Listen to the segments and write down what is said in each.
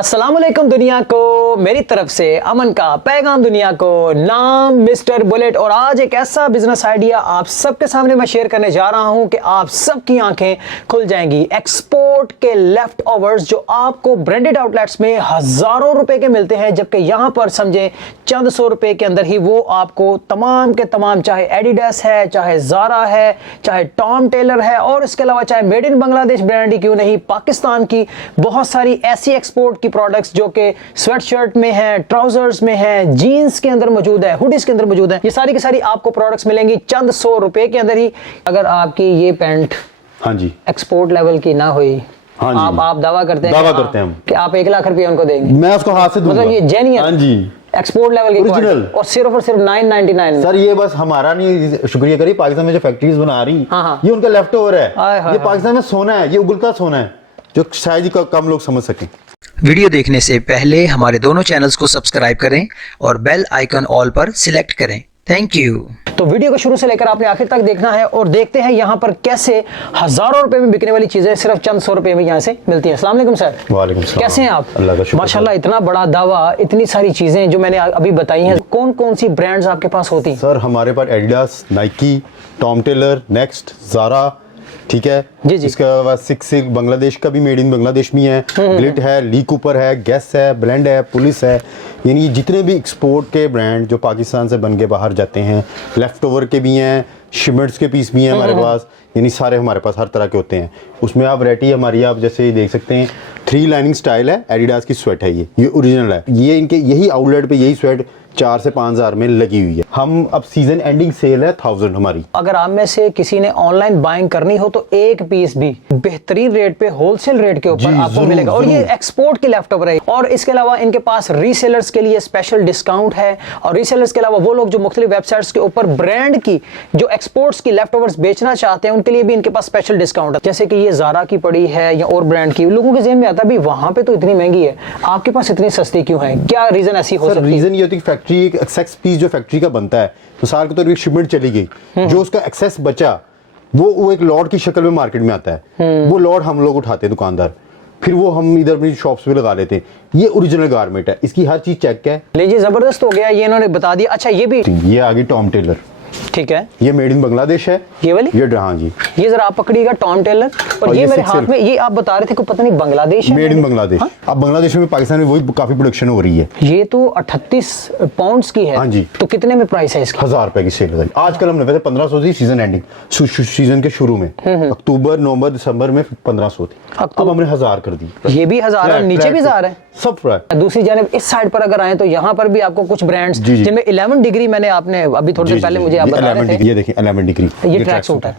अस्सलाम वालेकुम दुनिया को, मेरी तरफ से अमन का पैगाम दुनिया को। नाम मिस्टर बुलेट और आज एक ऐसा बिजनेस आइडिया आप सबके सामने मैं शेयर करने जा रहा हूं कि आप सबकी आंखें खुल जाएंगी। एक्सपोर्ट के लेफ्ट ओवर्स जो आपको ब्रांडेड आउटलेट्स में हजारों रुपए के मिलते हैं, जबकि यहां पर समझे चंद सौ रुपए के अंदर ही वो आपको तमाम के तमाम, चाहे एडिडास है, चाहे ज़ारा है, चाहे टॉम टेलर है और इसके अलावा चाहे मेड इन बांग्लादेश ब्रांड ही क्यों नहीं, पाकिस्तान की बहुत सारी ऐसी एक्सपोर्ट की प्रोडक्ट्स जो कि स्वेट शर्ट में है, ट्राउजर्स में है, जीन्स के अंदर मौजूद है, हुडीज के अंदर मौजूद है। ये सारी की सारी आपको प्रोडक्ट्स मिलेंगी चंद सौ रुपए के अंदर ही। अगर आपकी ये पैंट हाँ जी एक्सपोर्ट लेवल की ना हुई, हाँ जी, आप दावा करते हैं, दावा करते हैं हम कि आप 1 लाख रुपए उनको देंगे? मैं उसको हाथ से दूंगा। मतलब ये जेन्युइन हाँ जी, एक्सपोर्ट लेवल की ओरिजिनल और सिर्फ 999 सर। ये बस हमारा नहीं, शुक्रिया करिए पाकिस्तान में जो फैक्ट्रीज बना रही, हाँ। ये उनका लेफ्ट ओवर है। हाय ये पाकिस्तान में सोना है, ये उगलता सोना है, जो शायद ही कम लोग समझ सकें। वीडियो देखने से पहले हमारे दोनों चैनल्स को सब्सक्राइब करें और बेल आइकन ऑल पर सिलेक्ट करें। Thank you. तो वीडियो को शुरू से लेकर आपने आखिर तक देखना है और देखते हैं यहाँ पर कैसे हजारों रुपए में बिकने वाली चीजें सिर्फ चंद सौ रुपए में यहाँ से मिलती हैं। अस्सलाम वालेकुम सर। वालेकुम सलाम। कैसे हैं आप? अल्लाह का शुक्र। माशाल्लाह, इतना बड़ा दावा, इतनी सारी चीजें जो मैंने अभी बताई हैं। कौन कौन सी ब्रांड्स आपके पास होती हैं? सर हमारे पास Adidas, Nike, Tom Tailor, Next, Zara, ठीक है जी जी। इसके अलावा सिक्स बांग्लादेश का भी मेड इन बांग्लादेश में है, ग्लिट है, ली कूपर है, गैस है, ब्लेंड है, पुलिस है। यानी जितने भी एक्सपोर्ट के ब्रांड जो पाकिस्तान से बन के बाहर जाते हैं, लेफ्ट ओवर के भी हैं, शिमर्स के पीस भी हैं हमारे पास, यानी सारे हमारे पास हर तरह के होते हैं। उसमें आप वैरायटी हमारी आप जैसे देख सकते हैं, 3 लाइनिंग स्टाइल है, एडिडास की स्वेट है, ये ओरिजिनल है। ये इनके यही आउटलेट पे यही स्वेट 4 से 5 हज़ार में लगी हुई है। हम अब सीजन एंडिंग सेल है 1000 हमारी। अगर आप में से किसी ने ऑनलाइन बाइंग करनी हो तो एक पीस भी बेहतरीन रेट पे, होलसेल रेट के ऊपर आपको मिलेगा। और ये एक्सपोर्ट की लेफ्ट ओवर है। और इसके अलावा इनके पास रीसेलर्स के लिए स्पेशल डिस्काउंट है। और रीसेलर्स के अलावा वो लोग जो मुख्तलिफ वेबसाइट्स के ऊपर ब्रांड की जो एक्सपोर्ट्स की लेफ्ट ओवर्स बेचना चाहते हैं, उनके लिए भी इनके पास स्पेशल डिस्काउंट है। जैसे कि ये ज़ारा की पड़ी है या और ब्रांड की, लोगों के ज़हन में आता है भी वहां पे तो इतनी महंगी है, आपके पास इतनी सस्ती क्यों है? क्या रीजन ऐसी हो सकती है? रीजन ये होती है फैक्ट्री एक्सेस पीस जो फैक्ट्री का बनता है, मिसाल के तौर पर शिपमेंट चली गई, जो उसका एक्सेस बचा वो एक लॉट की शक्ल में मार्केट में आता है। वो लॉट हम लोग उठाते हैं दुकानदार, फिर वो हम इधर अपनी शॉप्स पे लगा लेते हैं। ये ओरिजिनल गारमेंट है, इसकी हर चीज चेक है। लीजिए, जबरदस्त हो गया, ये इन्होंने बता दिया। अच्छा, ये भी ये आगे टॉम टेलर, ठीक है, ये मेड इन बांग्लादेश है। ये वाली, ये हाँ जी, ये जरा आप पकड़िएगा, टॉम टेलर। और ये मेरे हाथ में, ये आप बता रहे थे को पता नहीं बांग्लादेश है, मेड इन बांग्लादेश। अब बांग्लादेश में पाकिस्तान में वही काफी प्रोडक्शन हो रही है। ये तो 38 पाउंड्स की है। हाँ जी। तो कितने में प्राइस है इसका? 1000 रुपए की सेल है आजकल। हमने वैसे 1500 थी सीजन एंडिंग, सीजन के शुरू में अक्टूबर, नवंबर, दिसंबर में 1500 थी। अब हमने 1000 कर दी। ये भी 1000 है, नीचे भी 1000 है, सब फ्राई। दूसरी जानिब इस साइड पर अगर आए तो यहाँ पर भी आपको कुछ ब्रांड्स जिनमें 11 डिग्री, मैंने आपने अभी थोड़ी देर पहले मुझे आप बता रहे थे, ये देखिए 11 डिग्री, ये ट्रैक सूट है।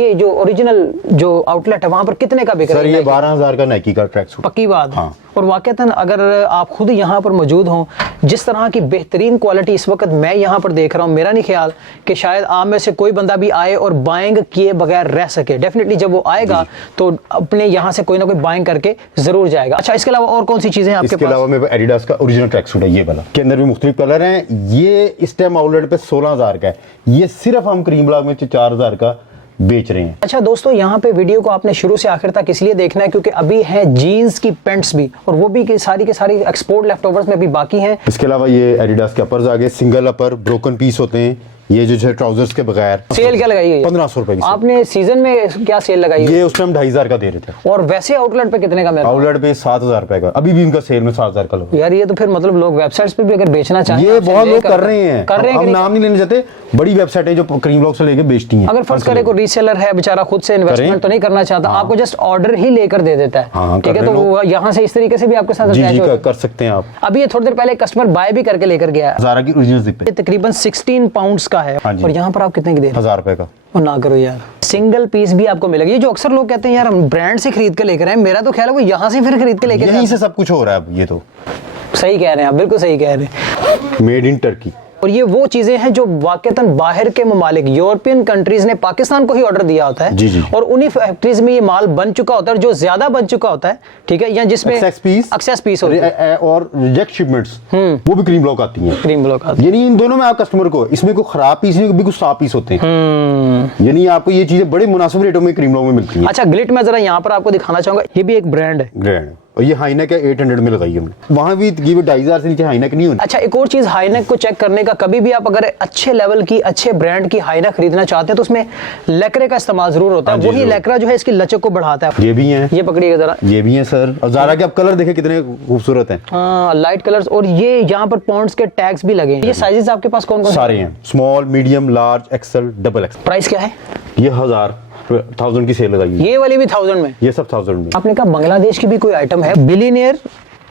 ये जो ओरिजिनल जो आउटलेट है वहां पर कितने का बिक रहा है? सर ये 12000 का नाइकी का ट्रैक सूट। पक्की बात। हाँ। और वाकईतन अगर आप खुद यहाँ पर मौजूद हों, जिस तरह की बेहतरीन क्वालिटी इस वक्त मैं यहाँ पर देख रहा हूँ, मेरा नहीं ख्याल कि शायद आप में से कोई बंदा भी आए और बाइंग किए बगैर रह सके। डेफिनेटली जब वो आएगा तो अपने यहाँ से कोई ना कोई बाइंग करके जरूर जाएगा। अच्छा, इसके अलावा और कौन सी चीजें आपके पास? इसके अलावा मेरे पास एडिडास का ओरिजिनल ट्रैक सूट है, ये वाला, के अंदर भी मुख्तलिफ कलर हैं। ये इस टाइम आउटलेट पे 16000 का है, ये सिर्फ हम क्रीम ब्लॉक में 4000 का बेच रहे हैं। अच्छा दोस्तों, यहाँ पे वीडियो को आपने शुरू से आखिर तक इसलिए देखना है क्योंकि अभी है जीन्स की पैंट्स भी, और वो भी के सारी एक्सपोर्ट लेफ्ट ओवर्स में अभी बाकी हैं। इसके अलावा ये एडिडास के अपर्स आ गए, सिंगल अपर ब्रोकन पीस होते हैं। ये जो है ट्राउजर्स के बगैर सेल क्या लगाई है? 1500 रुपए की। आपने सीजन में क्या सेल लगाई है? ये उस टाइम 2500 का दे रहे थे। और वैसे आउटलेट पे कितने का मिल रहा है? आउटलेट पे 7000 रुपए का, अभी भी इनका सेल में 7000 का लो। यार ये तो फिर मतलब लोग वेबसाइट्स पे भी अगर बेचना चाहें, ये बहुत लोग कर रहे हैं। हम नाम नहीं लेने चाहते, बड़ी वेबसाइट है जो क्रीम ब्लॉक से लेके बेचती हैं। अगर फर्ज करे कोई रीसेलर है बेचारा, खुद से इन्वेस्टमेंट तो नहीं करना चाहता, आपको जस्ट ऑर्डर ही लेकर दे देता है, ठीक है, तो वो यहाँ से इस तरीके से भी आपके साथ कर सकते हैं आप। अभी ये थोड़ी देर पहले कस्टमर बाय भी करके लेकर गया है। ज़ारा की ओरिजिनल जिप है, तकरीबन 16 पाउंड्स का है। और यहाँ पर आप कितने की दे रहे हैं? 1000 रुपए का। और ना करो यार, सिंगल पीस भी आपको मिलेगा। ये जो अक्सर लोग कहते हैं यार हम ब्रांड से खरीद के लेकर आए, मेरा तो ख्याल है वो यहाँ से फिर खरीद के लेकर, यहीं से सब कुछ हो रहा है अब। ये तो सही कह रहे हैं आप, बिल्कुल सही कह रहे हैं। Made in Turkey. और ये वो चीजें हैं जो वाकईतन बाहर के ममालिक, यूरोपियन कंट्रीज ने पाकिस्तान को ही ऑर्डर दिया होता है। जी जी। और उन्हीं फैक्ट्रीज में ये माल बन चुका होता है, जो ज्यादा बन चुका होता है, ठीक है, या जिसमें एक्सेस पीस होती है और रिजेक्ट शिपमेंट्स, वो भी क्रीम ब्लॉक आती हैं। क्रीम ब्लॉक आती है। यानी इन दोनों में आप कस्टमर को, इसमें कोई खराब पीस नहीं, बिल्कुल साफ पीस होते हैं। यानी आपको ये चीजें बड़े मुनासिब रेटों में क्रीम ब्लॉक में मिलती हैं। अच्छा, ग्लिट में जरा यहाँ पर आपको दिखाना चाहूंगा, ये भी एक ब्रांड है। ब्रांड और ये हाईनेक है 800 में लगाई हमने। वहाँ भी कीमत 2500 से नीचे हाईनेक नहीं होनी। अच्छा, एक और चीज हाईनेक को चेक करने का, कभी भी आप अगर अच्छे लेवल की अच्छे ब्रांड की हाईनेक खरीदना चाहते हैं तो उसमें लेकरे का इस्तेमाल जरूर होता है। हाँ जी, वही जरूर। लेकरा जो है इसकी लचक को बढ़ाता है। ये भी हैं, ये पकड़िएगा जरा। ये भी हैं सर। और ज़ारा के आप कलर देखें कितने खूबसूरत हैं। हाँ, लाइट कलर्स, और ये यहाँ पर पॉन्ड्स के टैग्स भी लगे हैं। ये साइजेस आपके पास कौन कौन सारे हैं, small, medium, large, XL, double XL. Price क्या है? ये 1000 की सेल लगाई है। ये वाली भी 1000 में। ये सब 1000 में। आपने कहा बांग्लादेश की भी कोई आइटम है, बिलियनियर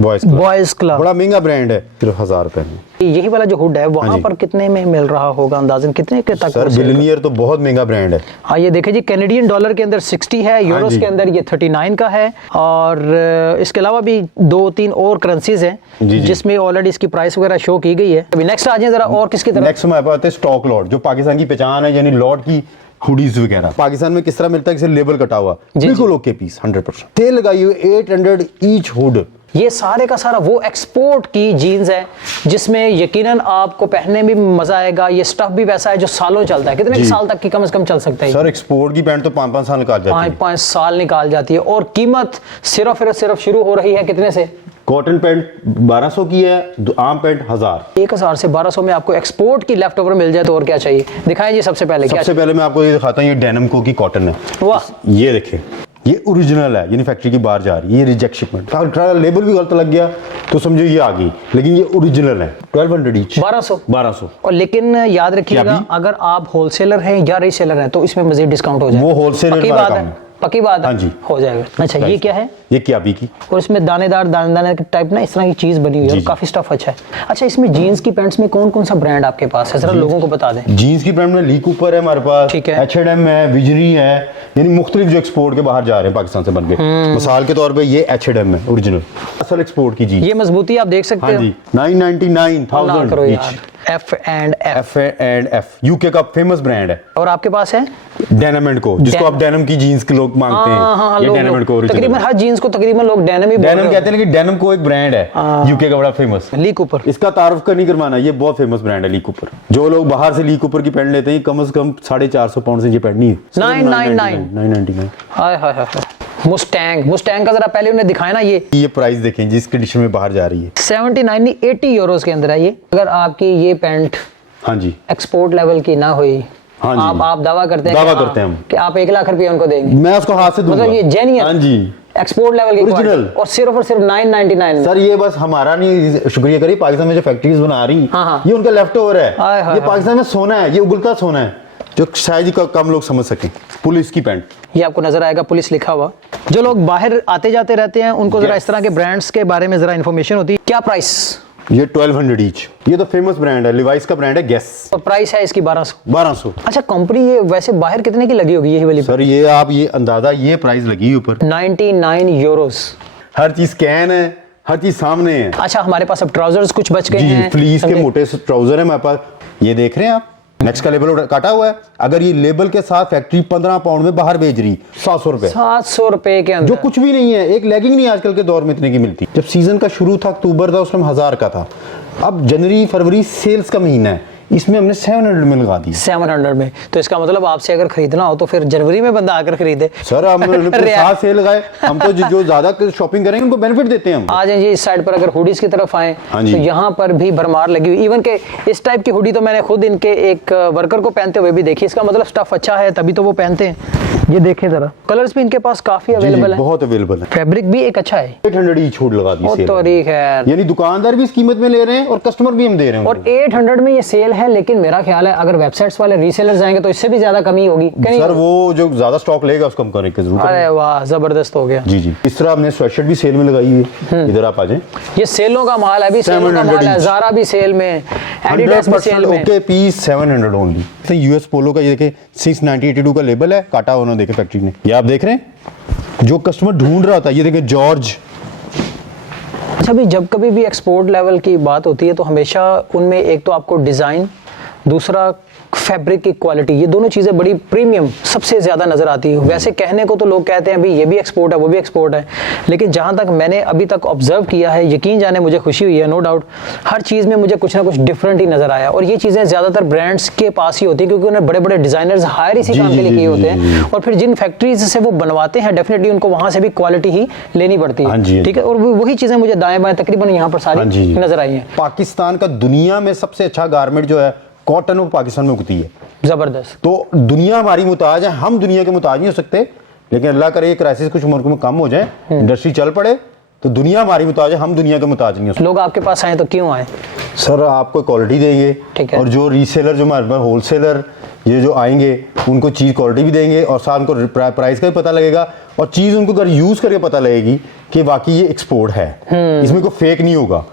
बॉयज क्लब, बड़ा महंगा ब्रांड है, सिर्फ 1000 रुपए में। यही वाला जो हुड है हाँ वहां जी। पर कितने में मिल रहा होगा अंदाजन, कितने के तक? सर बिलियनियर तो बहुत महंगा ब्रांड है। हाँ, ये देखिए जी, कैनेडियन डॉलर के अंदर 60 है, यूरोस जी। के अंदर ये 39 का है, और इसके अलावा भी 2-3 और करेंसीज हैं जी। जिसमें ऑलरेडी इसकी प्राइस वगैरह शो की गई है। अभी नेक्स्ट आ जाए जरा, और किसकी तरफ? नेक्स्ट हमारे पास आते हैं स्टॉक लॉट, जो पाकिस्तान की पहचान है, यानी लॉट की हुडीज वगैरह। पाकिस्तान में किस तरह मिलता है, किसी लेबल कटा हुआ, जी, बिल्कुल ओके पीस 100%। सेल लगाई हुई 800 ईच हुड। ये सारे का सारा वो एक्सपोर्ट की जीन्स है जिसमें यकीनन आपको पहनने में भी मजा आएगा। ये स्टफ भी वैसा है जो सालों चलता है। कितने जी। साल तक की कम से कम चल सकता है? सर एक्सपोर्ट की पैंट तो 5-5 साल निकाल जाती है। 5 साल निकाल जाती है। और कीमत सिर्फ शुरू हो रही है कितने से? कॉटन पैंट 1200 की है, आम पैंट 1000। 1000 से 1200 में आपको एक्सपोर्ट की लेफ्ट ओवर मिल जाए तो और क्या चाहिए? दिखाएं जी सबसे पहले क्या। सबसे पहले मैं आपको ये दिखाता हूँ, ये डेनिम को की कॉटन है। वाह, ये देखें, ये ओरिजिनल है, यानी फैक्ट्री की बाहर जा रही है। ये रिजेक्ट शिपमेंट, थोड़ा लेबल भी गलत लग गया तो समझो ये आ गई, लेकिन ये ओरिजिनल है। 1200 ईच, 1200। और लेकिन याद रखिएगा, क्या भी? अगर आप होलसेलर हैं या रीसेलर हैं तो इसमें मजीद डिस्काउंट हो जाएगा। वो होलसेलर पक्की वाला बात काम है, है। पक्की बात है। हाँ जी। हो जाएगा। अच्छा, ये क्या है? ये क्या भी की? और इसमें दानेदार दाने टाइप ना इस तरह की चीज बनी हुई है, जी, और जी। काफी स्टफ अच्छा है। अच्छा, इसमें जीन्स की पैंट्स में कौन कौन सा ब्रांड आपके पास है, जरा लोगों को बता दें। जीन्स की ब्रांड में ली कूपर है हमारे पास, ठीक है। H&M है, विजरी है, यानी मुख्तलिफ जो एक्सपोर्ट के बाहर जा रहे हैं पाकिस्तान से बन के। मिसाल के तौर पे ये H&M है ओरिजिनल, असल एक्सपोर्ट की जीन्स। ये मजबूती आप देख सकते हाँ हो। जी, 999,000 करो ईच। यार, F&F। F&F यूके का फेमस ब्रांड है। और आपके पास है डेनिम एंड को, जिसको आप डेनिम की जीन्स के लोग मांगते हैं, ये डेनिम एंड को ओरिजिनल। तकरीबन हर जीन्स को तकरीबन लोग डेनिम ही बोल रहे डेनिम कहते हैं, लेकिन डेनिम को एक ब्रांड है यूके का बड़ा फेमस। Lee Cooper. इसका तारुफ का नहीं करवाना, ये बहुत फेमस ब्रांड है ली कूपर। जो लोग बाहर से ली कूपर की पैंट लेते हैं, कम से कम 450 पाउंड से ये पैंट नहीं है। 999। हाय हाय हाय। मुस्टैंग का जरा पहले उन्हें दिखाया ना। ये प्राइस देखें जिस कंडीशन में बाहर जा रही है। 79 नहीं 80 यूरोस के अंदर है ये। अगर आपकी ये पैंट हाँ जी, एक्सपोर्ट लेवल की ना हुई, हाँ जी। आप दावा करते हैं दावा कि करते हैं हम कि आप 1 लाख रुपए उनको देंगे? मैं उसको हाथ से दूंगा। मतलब ये जेन्युइन, हाँ जी, एक्सपोर्ट लेवल की Original। quality, और सिर्फ 999 सर ये बस हमारा नहीं, शुक्रिया करिए पाकिस्तान में जो फैक्ट्रीज बना रही, हाँ। ये उनका लेफ्ट ओवर है। हाय, हाय, ये हाय। पाकिस्तान में सोना है, ये उगलता सोना है, जो शायद ही कम लोग समझ सकें। पुलिस की पैंट, ये आपको नजर आएगा पुलिस लिखा हुआ। जो लोग बाहर आते जाते रहते हैं उनको जरा Yes। इस तरह के ब्रांड्स के बारे में जरा इन्फॉर्मेशन होती है। क्या प्राइस? ये 1200 ईच। ये तो फेमस ब्रांड है, लिवाइस का ब्रांड है गेस। और प्राइस है इसकी 1200। 1200। अच्छा, कंपनी ये वैसे बाहर कितने की लगी होगी यही वाली? सर ये आप ये अंदाजा, ये प्राइस लगी है ऊपर। 99 यूरोस। हर चीज स्कैन है, हर चीज सामने है। अच्छा, हमारे पास अब ट्राउजर्स कुछ बच गए जी, हैं। फ्लीस के समझे? मोटे से ट्राउजर है हमारे पास, ये देख रहे हैं आप। नेक्स्ट का लेबल काटा हुआ है। अगर ये लेबल के साथ फैक्ट्री 15 पाउंड में बाहर भेज रही, 700 रुपए, 700 रुपए के अंदर। जो कुछ भी नहीं है। एक लेगिंग नहीं आजकल के दौर में इतने की मिलती। जब सीजन का शुरू था, अक्टूबर था, उस टाइम 1000 का था। अब जनवरी फरवरी सेल्स का महीना है, इसमें हमने 700 में लगा दी। 700 में। तो इसका मतलब आपसे अगर खरीदना हो तो फिर जनवरी में बंदा आकर खरीदे। सर हमने साथ सेल लगाए, हम तो जो ज्यादा शॉपिंग करेंगे उनको बेनिफिट देते हैं हम। आ जाए जी इस साइड पर, अगर हुडीज की तरफ आए हाँ तो जी। यहाँ पर भी भरमार लगी हुई। इवन के इस टाइप की हुडी तो मैंने खुद इनके एक वर्कर को पहनते हुए भी देखी। इसका मतलब स्टफ अच्छा है तभी तो वो पहनते हैं। ये देखें जरा, कलर्स भी इनके पास काफी जी, अवेलेबल है, बहुत अवेलेबल है। फैब्रिक भी एक अच्छा है। 800 ईच छूट लगा दी वो सेल तो में। ठीक है। यानी दुकानदार भी इस कीमत में ले रहे हैं और कस्टमर भी हम दे रहे हैं और उनको। 800 में ये सेल है, लेकिन मेरा ख्याल है अगर वेबसाइट्स वाले रीसेलर जाएंगे तो इससे भी ज्यादा कमी होगी। सर वो जो ज्यादा स्टॉक लेगा उसको हम करने की जरूरत है। अरे वाह, जबरदस्त हो गया। जी जी, इस तरह हमने स्वेटशर्ट भी सेल में लगाई है। इधर आप आ जाएं। ये सेलों का माल है, अभी सेलों का 700 माल है। each। ज़ारा भी सेल में, एडिडास भी सेल 100% में। Okay piece 700 only. तो यूएस पोलो का ये देखे 6/1982 का लेबल है, काटा उन्होंने देखे फैक्ट्री ने। ये आप देख रहे हैं, जो कस्टमर ढूंढ रहा था, ये देखे जॉर्ज। अच्छा, भी जब कभी भी एक्सपोर्ट लेवल की बात होती है तो हमेशा उनमें एक तो आपको डिज़ाइन, दूसरा फैब्रिक की क्वालिटी, ये दोनों चीज़ें बड़ी प्रीमियम सबसे ज़्यादा नज़र आती है। वैसे कहने को तो लोग कहते हैं भाई ये भी एक्सपोर्ट है वो भी एक्सपोर्ट है, लेकिन जहाँ तक मैंने अभी तक ऑब्जर्व किया है, यकीन जाने मुझे खुशी हुई है, नो डाउट हर चीज़ में मुझे कुछ ना कुछ डिफरेंट ही नज़र आया। और ये चीज़ें ज़्यादातर ब्रांड्स के पास ही होती हैं क्योंकि उन्हें बड़े बड़े डिज़ाइनर्स हायर इसी काम के लिए किए होते हैं, और फिर जिन फैक्ट्रीज से वो बनवाते हैं डेफिनेटली उनको वहाँ से भी क्वालिटी ही लेनी पड़ती है। ठीक है, और वही चीज़ें मुझे दाएं बाएं तकरीबन यहाँ पर सारी नज़र आई हैं। पाकिस्तान का दुनिया में सबसे अच्छा गारमेंट जो है कॉटन, वो पाकिस्तान में उगती है। ज़बरदस्त। तो दुनिया हमारी मुताज है, हम दुनिया के मुताज नहीं हो सकते, लेकिन अल्लाह करे ये क्राइसिस कुछ मुल्क में कम हो जाए, इंडस्ट्री चल पड़े, तो दुनिया हमारी मुताज है, हम दुनिया के मुताज नहीं हो सकते। लोग आपके पास आए तो क्यों आए? सर आपको क्वालिटी देंगे, ठीक है। और जो रीसेलर, जो हमारे पास होलसेलर ये जो आएंगे उनको चीज़ क्वालिटी भी देंगे, और साथ उनको प्राइस का भी पता लगेगा, और चीज़ उनको अगर यूज़ करके पता लगेगी कि वाकई ये एक्सपोर्ट है, इसमें कोई फेक नहीं होगा।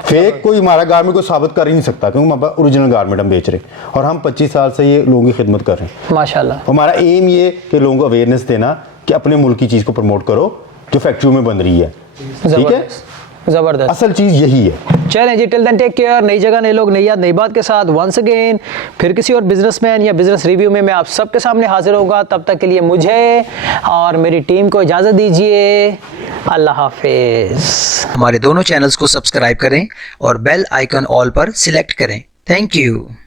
फेक कोई हमारा गारमेंट को साबित कर ही नहीं सकता, क्योंकि हमारे पास ओरिजिनल गारमेंट हम बेच रहे हैं, और हम 25 साल से ये लोगों की खिदमत कर रहे हैं माशाल्लाह। हमारा एम ये कि लोगों को अवेयरनेस देना कि अपने मुल्क की चीज़ को प्रमोट करो जो फैक्ट्री में बन रही है। ठीक है, ज़बरदस्त, असल चीज़ यही है। चलें जी, टिल देन टेक केयर। नई जगह, नए लोग, नई याद, नई बात के साथ वंस अगेन फिर किसी और बिजनेसमैन या बिजनेस रिव्यू में मैं आप सबके सामने हाजिर होगा। तब तक के लिए मुझे और मेरी टीम को इजाज़त दीजिए। अल्लाह हाफिज़। हमारे दोनों चैनल्स को सब्सक्राइब करें और बेल आइकन ऑल पर सिलेक्ट करें। Thank you.